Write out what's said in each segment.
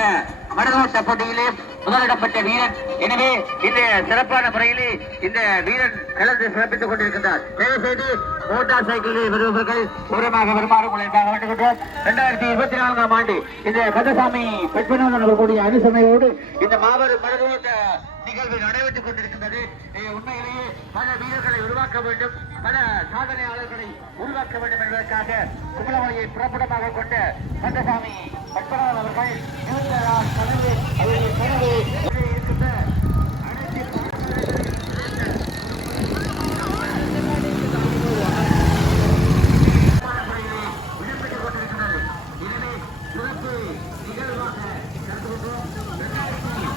இந்த மனதோட்ட போட்டியிலே முதலிடம் பெற்ற வீரன். எனவே இந்த சிறப்பான முறையிலே இந்த வீரன் கலந்து சிறப்பித்துக் கொண்டிருக்கின்றார். தயவு செய்து மோட்டார் சைக்கிளில் வருபவர்கள் தூரமாக வருமாறு இரண்டாயிரத்தி இருபத்தி நான்காம் ஆண்டு இந்த கந்தசாமி பெட்பனாக கூடிய அனுசமையோடு இந்த மாபெரும் மனதோட்ட நிகழ்வு நடைபெற்றுக் கொண்டிருக்கின்றது. உண்மையிலேயே பல வீரர்களை உருவாக்க வேண்டும். பல சாதனையாளர்களை உருவாக்க வேண்டும் என்பதற்காக கும்பலமலையை புறப்படமாக கொண்ட கந்தசாமி பத்மநாதன் அவர்கள் கனவு அவருடைய கனவு இங்கே இருக்கின்ற அனைத்து இடம்பெற்றுக் கொண்டிருக்கின்றது எனவே சிறப்பு நிகழ்வாக கருதுகின்றோம்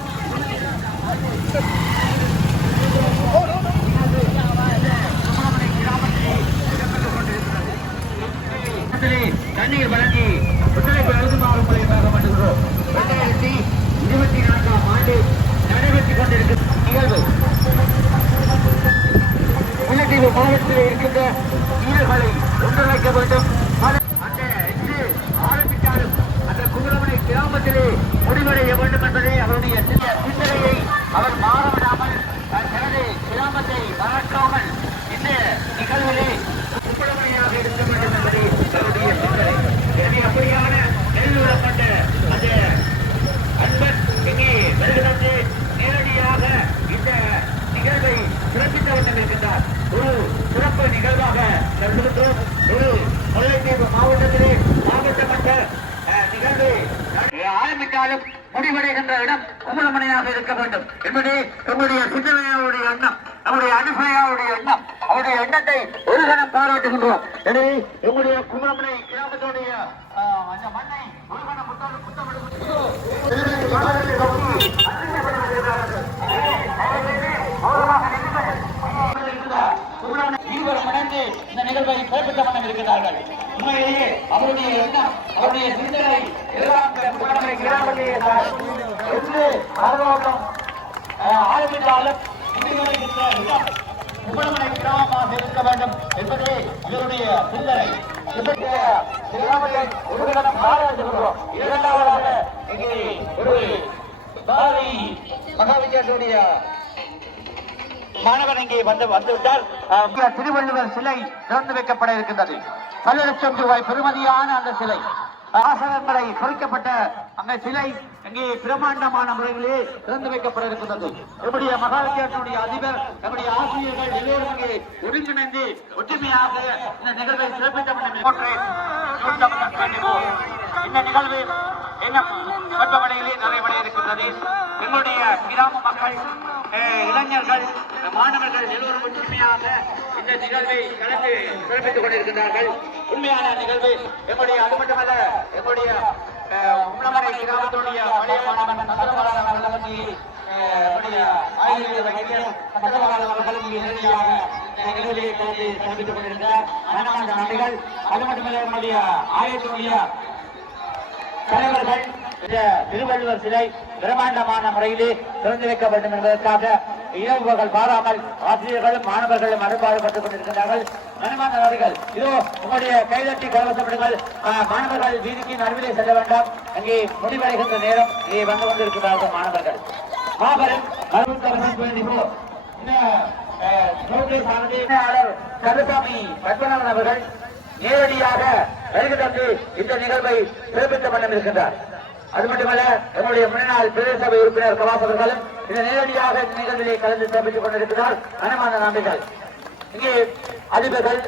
இடத்திலே தண்ணீர் வழங்கி ஒத்துழைப்பு அழுதுமாறு முறையாக மாட்டுகிறோம் இரண்டாயிரத்தி இருபத்தி நான்காம் ஆண்டு நடைபெற்றுக் கொண்டிருக்கும் நிகழ்வு. முல்லைத்தீவு மாவட்டத்தில் இருக்கின்ற வீரர்களை ஒன்றிணைக்க வேண்டும் பல- அந்த என்று ஆரம்பித்தாலும் அந்த குமரமனை கிராமத்திலே முடிவடைய வேண்டும் என்பதே அவருடைய சிறிய சிந்தனையை அவர் மாறவிடாமல் தனது கிராமத்தை மறக்காமல் இந்த நிகழ்விலே கும்பலமனையாக இருக்க வேண்டும் என்பதே அவருடைய சிந்தனை எனவே அப்படியான நெல்லுறப்பட்ட அந்த அன்பன் இங்கே வருகிறது நேரடியாக இந்த நிகழ்வை சிறப்பித்த வண்ணம் இருக்கின்றார் ஒரு சிறப்பு நிகழ்வாக கருதுகின்றோம் ஒரு முல்லைத்தீவு மாவட்டத்திலே மாவட்ட மட்ட அஹ், நிகழ்வு நட- ஆரம்பித்தாலும் முடிவடைகின்ற இடம் குமரமனையாக இருக்க வேண்டும். என்பதே எங்களுடைய சிந்தனையாவுடைய எண்ணம் நம்முடைய அனுசையாவுடைய எண்ணம் அவருடைய எண்ணத்தை ஒரு கணம் பாராட்டுகின்றோம். எனவே எங்களுடைய குமரமனை கிராமத்துடைய அந்த மண்ணை ஒரு கணம் புத்தகம் இந்த நிகழ்வை சிறப்பித்த வண்ணம் இருக்கிறார்கள். உண்மையிலேயே அவருடைய எண்ணம் அவருடைய சிந்தனை எல்லாம் இந்த குமரமலை கிராமத்திலே தான் என்று ஆர்வம் அஹ், கிராமமாக இருக்க வேண்டும் என்பதே இவருடைய சிந்தனை. இவருடைய இரண்டாவதாக இங்கே ஒரு பாரதி மகாவித்யாலயத்துடைய மாணவன் இங்கே வந்து வந்துவிட்டால் திருவள்ளுவர் சிலை திறந்து வைக்கப்பட இருக்கின்றது. பல லட்சம் ரூபாய் பெறுமதியான அந்த சிலை. ஆசனங்களை பொறிக்கப்பட்ட அந்த சிலை அங்கே பிரமாண்டமான முறையிலே திறந்து வைக்கப்பட இருக்கின்றது நம்முடைய மகாவித்யாலயத்தினுடைய அதிபர் நம்முடைய ஆசிரியர்கள் எல்லோரும் இங்கே ஒருங்கிணைந்து ஒற்றுமையாக இந்த நிகழ்வை சிறப்பித்த இந்த நிகழ்வு என்ன வெப்பமடையிலே நிறைவடைய இருக்கின்றது. எங்களுடைய கிராம மக்கள் அஹ், இளைஞர்கள் மாணவர்கள் எல்லோரும் ஒற்றுமையாக இந்த நிகழ்வை கலந்து சிறப்பித்துக் கொண்டிருக்கின்றார்கள். உண்மையான நிகழ்வு எங்களுடைய அது மட்டுமல்ல எங்களுடைய கிராமத்துடைய பழைய மாணவன் சந்திரபாலன் ஆயுர்வேத வைத்தியர் சந்திரபாலன் நிகழ்விலே கலந்து சிறப்பித்துக் அது மட்டுமல்ல நம்முடைய ஆலயத்தினுடைய தலைவர்கள் திருவள்ளுவர் சிலை பிரம்மாண்டமான முறையிலே திறந்து வைக்க வேண்டும் என்பதற்காக இரவு பாராமல் ஆசிரியர்களும் மாணவர்களும் அனுப்பாடுபட்டுக் கொண்டிருக்கிறார்கள் மனமானவர்கள் இதோ உங்களுடைய கைதட்டி கலவசப்படுங்கள் மாணவர்கள் வீதிக்கு நடுவிலே செல்ல வேண்டாம். அங்கே முடிவடைகின்ற நேரம் இங்கே வந்து கொண்டிருக்கிறார்கள் மாணவர்கள். மாபெரும் கருசாமி பத்மநாபன் அவர்கள் நேரடியாக வருகை தந்து இந்த நிகழ்வை சிறப்பித்த வண்ணம் இருக்கின்றார். அது மட்டுமல்ல நம்முடைய முன்னாள் பிரதேச சபை உறுப்பினர் கவாஸ் இந்த நேரடியாக இந்த நிகழ்விலே கலந்து சிறப்பித்துக் கொண்டிருக்கிறார். அனமான நம்பிகள். இங்கே அதிபர்கள்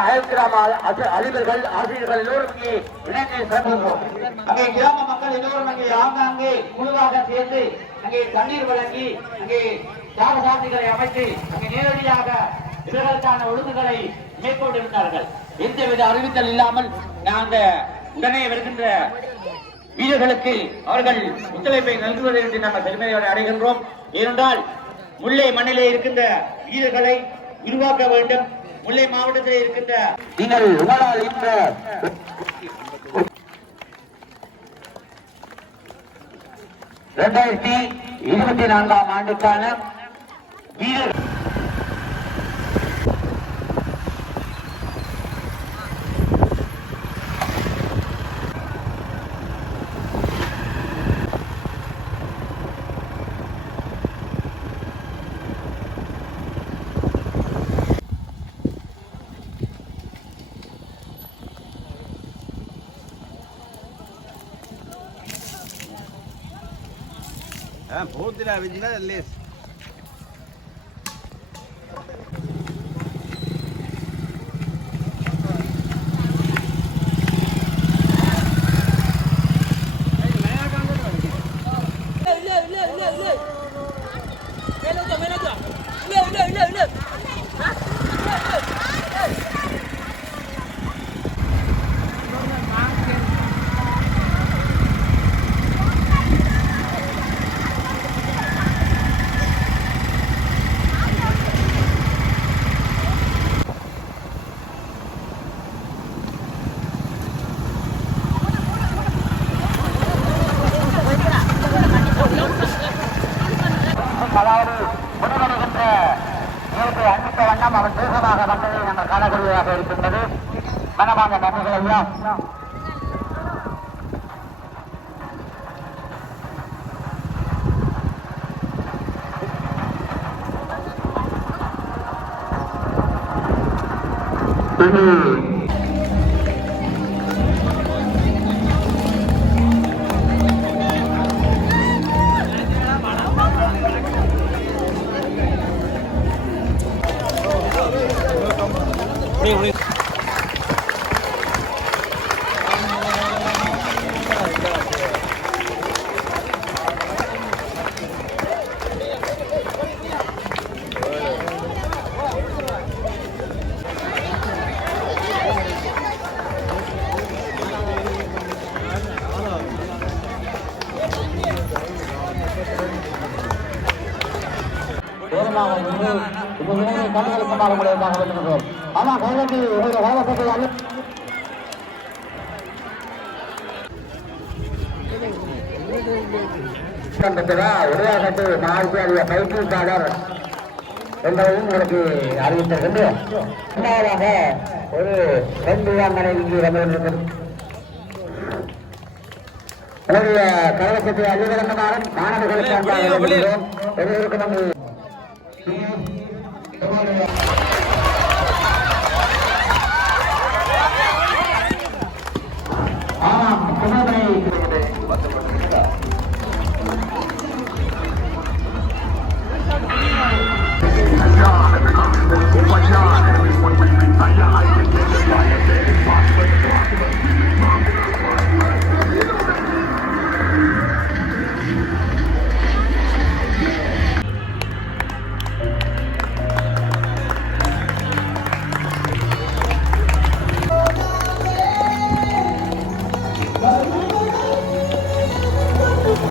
அயல் கிராம அதிபர்கள் ஆசிரியர்கள் எல்லோரும் இங்கே இணைந்து சிறப்பிப்போம் அங்கே கிராம மக்கள் எல்லோரும் அங்கே ஆங்காங்கே குழுவாக சேர்ந்து அங்கே தண்ணீர் வழங்கி அங்கே யாகசாந்திகளை அமைத்து அங்கே நேரடியாக இவர்களுக்கான ஒழுங்குகளை மேற்கொண்டிருந்தார்கள். எந்தவித அறிவித்தல் இல்லாமல் நாங்கள் உடனே வருகின்ற வீரர்களுக்கு அவர்கள் ஒத்துழைப்பை நல்குவதை என்று நாங்கள் பெருமையோடு அடைகின்றோம். ஏனென்றால் முல்லை மண்ணிலே இருக்கின்ற வீரர்களை உருவாக்க வேண்டும். முல்லை மாவட்டத்திலே இருக்கின்ற நீங்கள் உங்களால் இந்த இரண்டாயிரத்தி இருபத்தி நான்காம் ஆண்டுக்கான வீரர் போத்தில வச்சுனா லேஸ் Ngày mai thôi! இந்த அல்ல பயிற்சியாளர் என்பதையும் உங்களுக்கு அறிவித்திருக்கின்றோம் இரண்டாவதாக ஒரு வந்திருக்கிறது மாணவர்களுக்கு அன்பாக れは。